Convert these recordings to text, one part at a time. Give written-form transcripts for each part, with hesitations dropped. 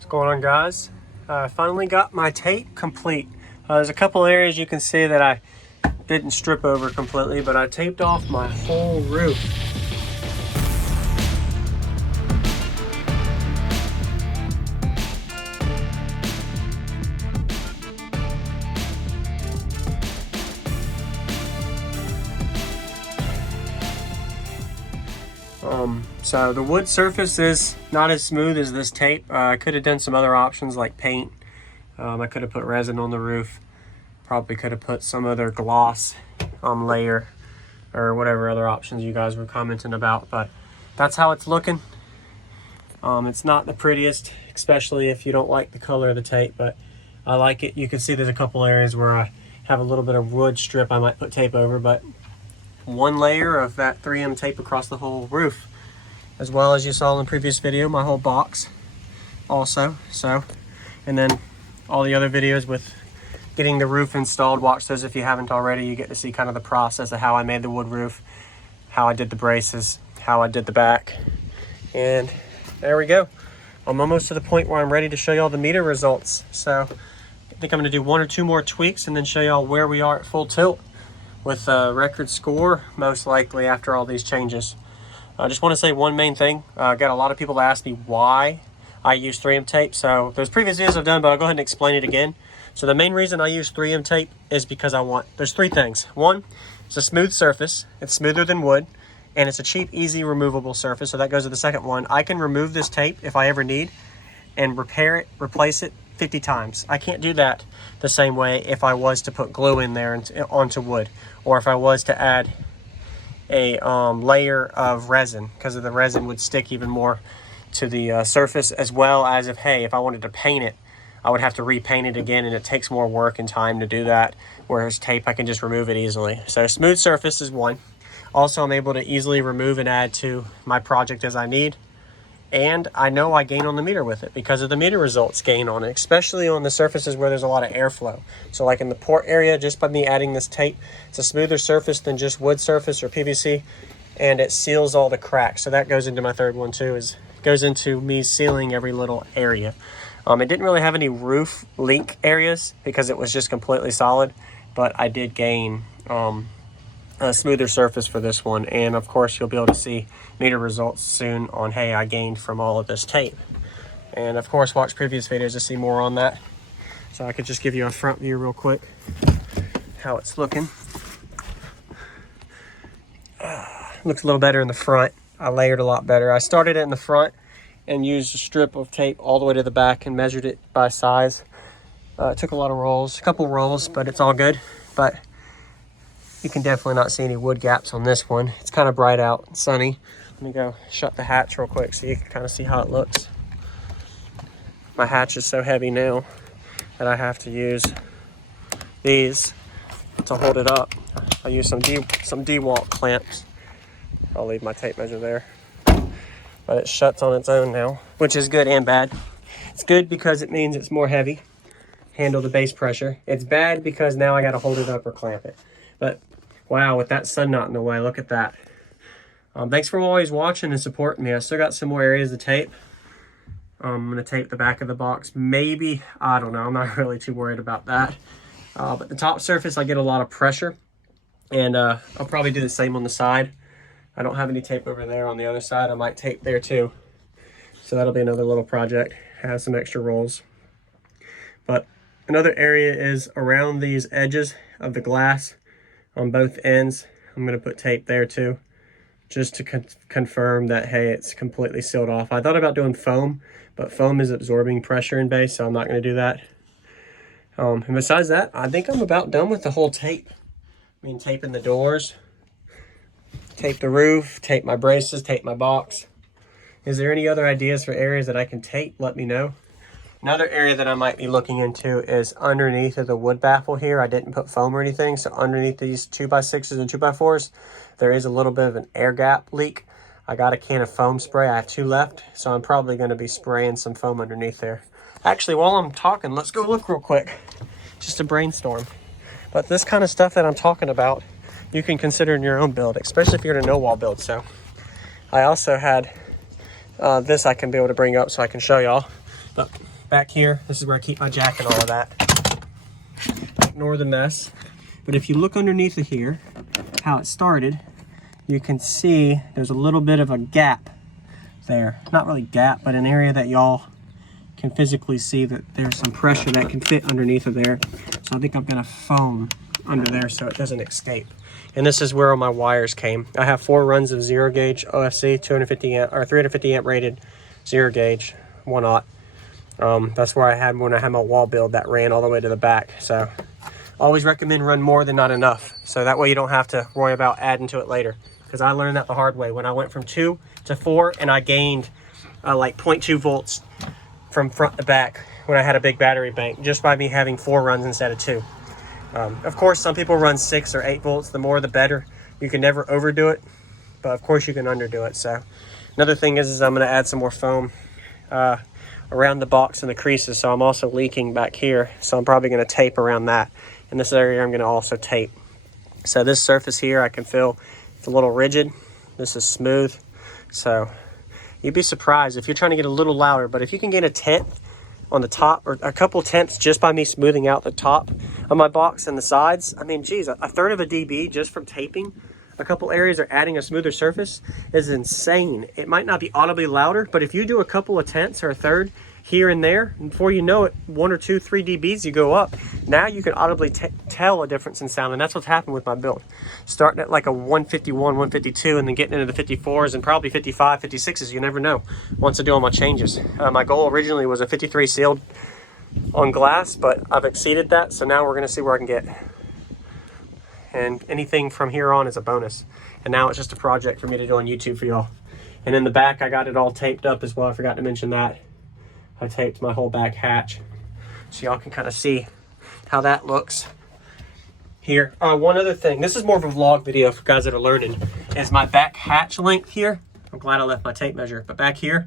What's going on, guys? I finally got my tape complete. There's a couple areas you can see that I didn't strip over completely, but I taped off my whole roof. So the wood surface is not as smooth as this tape. I could have done some other options like paint. I could have put resin on the roof. Probably could have put some other gloss layer or whatever other options you guys were commenting about, but that's how it's looking. It's not the prettiest, especially if you don't like the color of the tape, but I like it. You can see there's a couple areas where I have a little bit of wood strip I might put tape over, but one layer of that 3M tape across the whole roof, as well as you saw in the previous video, my whole box also. So, and then all the other videos with getting the roof installed, watch those if you haven't already. You get to see kind of the process of how I made the wood roof, how I did the braces, how I did the back. And there we go. I'm almost to the point where I'm ready to show y'all the meter results. So I think I'm gonna do one or two more tweaks and then show y'all where we are at full tilt with a record score, most likely after all these changes. I just want to say one main thing. I got a lot of people to ask me why I use 3M tape. So there's previous videos I've done, but I'll go ahead and explain it again. So the main reason I use 3M tape is because there's three things. One, it's a smooth surface. It's smoother than wood, and it's a cheap, easy removable surface. So that goes to the second one. I can remove this tape if I ever need and repair it, replace it 50 times. I can't do that the same way if I was to put glue in there and onto wood, or if I was to add a layer of resin, because the resin would stick even more to the surface, as well as if I wanted to paint it, I would have to repaint it again, and it takes more work and time to do that, whereas tape, I can just remove it easily. So smooth surface is one. Also, I'm able to easily remove and add to my project as I need. And I know I gain on the meter with it because of the meter results gain on it, especially on the surfaces where there's a lot of airflow. So like in the port area, just by me adding this tape, it's a smoother surface than just wood surface or PVC, and it seals all the cracks. So that goes into my third one too, goes into me sealing every little area. It didn't really have any roof leak areas because it was just completely solid, but I did gain a smoother surface for this one. And of course, you'll be able to see meter results soon on, hey, I gained from all of this tape. And of course, watch previous videos to see more on that. So I could just give you a front view real quick, how it's looking. Looks a little better in the front. I layered a lot better. I started it in the front and used a strip of tape all the way to the back and measured it by size. It took a lot of rolls, a couple rolls, but it's all good. But you can definitely not see any wood gaps on this one. It's kind of bright out and sunny. Let me go shut the hatch real quick so you can kind of see how it looks. My hatch is so heavy now that I have to use these to hold it up. I use some DeWalt clamps. I'll leave my tape measure there. But it shuts on its own now, which is good and bad. It's good because it means it's more heavy, handle the base pressure. It's bad because now I got to hold it up or clamp it. But wow, with that sun knot in the way, look at that. Thanks for always watching and supporting me. I still got some more areas to tape. I'm gonna tape the back of the box. Maybe, I don't know, I'm not really too worried about that. But the top surface, I get a lot of pressure, and I'll probably do the same on the side. I don't have any tape over there on the other side. I might tape there too. So that'll be another little project, have some extra rolls. But another area is around these edges of the glass on both ends. I'm going to put tape there too, just to confirm that, hey, it's completely sealed off. I thought about doing foam, but foam is absorbing pressure in base, so I'm not going to do that. And besides that, I think I'm about done with the whole tape. I mean, taping the doors, tape the roof, tape my braces, tape my box. Is there any other ideas for areas that I can tape? Let me know. Another area that I might be looking into is underneath of the wood baffle here. I didn't put foam or anything, so underneath these 2x6s and 2x4s, there is a little bit of an air gap leak. I got a can of foam spray. I have 2 left, so I'm probably going to be spraying some foam underneath there. Actually, while I'm talking, let's go look real quick, just to brainstorm. But this kind of stuff that I'm talking about, you can consider in your own build, especially if you're in a no-wall build. So I also had this I can be able to bring up so I can show y'all. But back here, this is where I keep my jack and all of that. Ignore the mess. But if you look underneath of here, how it started, you can see there's a little bit of a gap there. Not really gap, but an area that y'all can physically see that there's some pressure that can fit underneath of there. So I think I'm gonna foam under there so it doesn't escape. And this is where all my wires came. I have 4 runs of 0 gauge OFC, 250 amp or 350 amp rated 0 gauge 1/0. That's where I had when I had my wall build that ran all the way to the back. So always recommend run more than not enough. So that way you don't have to worry about adding to it later. Because I learned that the hard way when I went from 2 to 4 and I gained like 0.2 volts from front to back when I had a big battery bank just by me having 4 runs instead of 2. Of course, some people run 6 or 8 volts. The more the better. You can never overdo it, but of course you can underdo it. So another thing is I'm going to add some more foam around the box and the creases. So I'm also leaking back here. So I'm probably going to tape around that. In this area, I'm going to also tape. So this surface here, I can feel it's a little rigid. This is smooth. So you'd be surprised if you're trying to get a little louder, but if you can get a 1/10 on the top or a couple 1/10 just by me smoothing out the top of my box and the sides, I mean, geez, a 1/3 of a dB just from taping a couple areas or adding a smoother surface is insane. It might not be audibly louder, but if you do a couple of 1/10 or a 1/3 here and there, and before you know it, 1 or 2, 3 dBs you go up. Now you can audibly tell a difference in sound, and that's what's happened with my build. Starting at like a 151, 152, and then getting into the 54s and probably 55, 56s, you never know once I do all my changes. My goal originally was a 53 sealed on glass, but I've exceeded that, so now we're gonna see where I can get. And anything from here on is a bonus. And now it's just a project for me to do on YouTube for y'all. And in the back, I got it all taped up as well. I forgot to mention that. I taped my whole back hatch so y'all can kind of see how that looks here. One other thing, this is more of a vlog video for guys that are learning, is my back hatch length here. I'm glad I left my tape measure, but back here,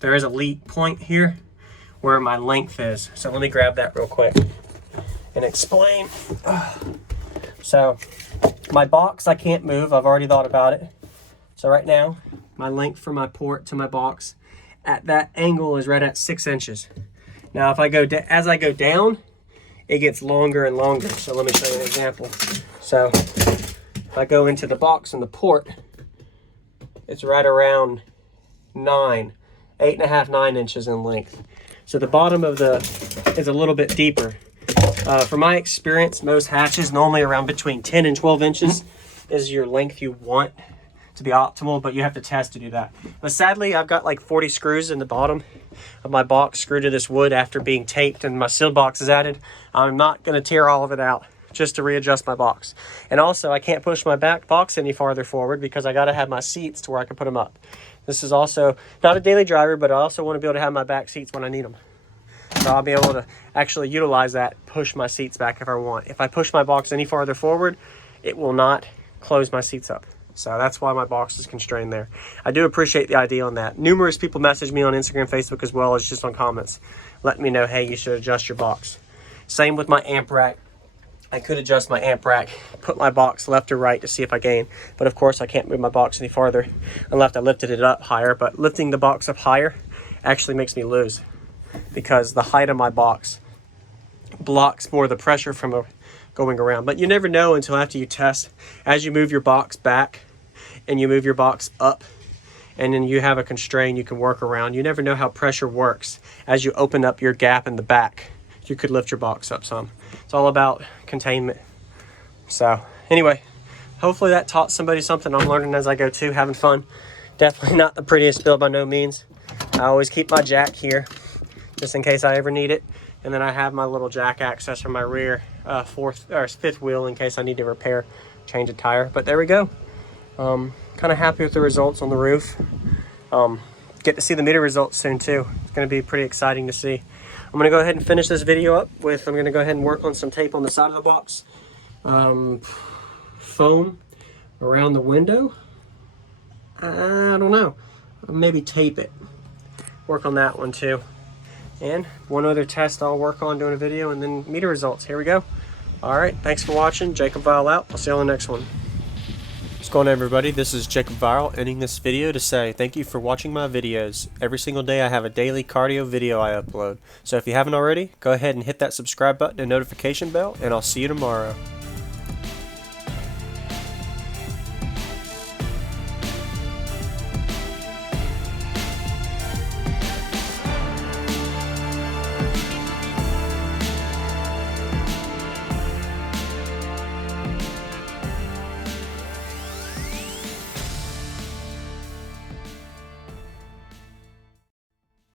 there is a lead point here where my length is. So let me grab that real quick and explain. So my box, I can't move. I've already thought about it. So right now, my length from my port to my box at that angle is right at 6 inches. Now, if I go as I go down, it gets longer and longer. So let me show you an example. So if I go into the box and the port, it's right around 8.5, 9 inches in length. So the bottom of the is a little bit deeper. From my experience, most hatches normally around between 10 and 12 inches is your length you want to be optimal, but you have to test to do that. But sadly, I've got like 40 screws in the bottom of my box screwed to this wood after being taped and my sealed box is added. I'm not going to tear all of it out just to readjust my box. And also, I can't push my back box any farther forward because I got to have my seats to where I can put them up. This is also not a daily driver, but I also want to be able to have my back seats when I need them. So I'll be able to actually utilize that, push my seats back if I want. If I push my box any farther forward, it will not close my seats up. So that's why my box is constrained there. I do appreciate the idea on that. Numerous people message me on Instagram, Facebook, as well as just on comments, letting me know, hey, you should adjust your box. Same with my amp rack. I could adjust my amp rack, put my box left or right to see if I gain. But of course, I can't move my box any farther unless I lifted it up higher. But lifting the box up higher actually makes me lose because the height of my box blocks more of the pressure from going around. But you never know until after you test. As you move your box back and you move your box up and then you have a constraint you can work around, you never know how pressure works. As you open up your gap in the back, you could lift your box up some. It's all about containment. So anyway, hopefully that taught somebody something. I'm learning as I go too, having fun. Definitely not the prettiest build by no means. I always keep my jack here just in case I ever need it. And then I have my little jack access for my rear fifth wheel in case I need to repair, change a tire. But there we go. Kind of happy with the results on the roof. Get to see the meter results soon too. It's going to be pretty exciting to see. I'm going to go ahead and finish this video up with, I'm going to go ahead and work on some tape on the side of the box. Foam around the window. I don't know. Maybe tape it. Work on that one too. And one other test I'll work on doing a video, and then meter results. Here we go. All right, thanks for watching. Jacob Vial out. I'll see you on the next one. going on, everybody? This is Jacob Viral, ending this video to say thank you for watching my videos. Every single day I have a daily cardio video I upload. So if you haven't already, go ahead and hit that subscribe button and notification bell, and I'll see you tomorrow.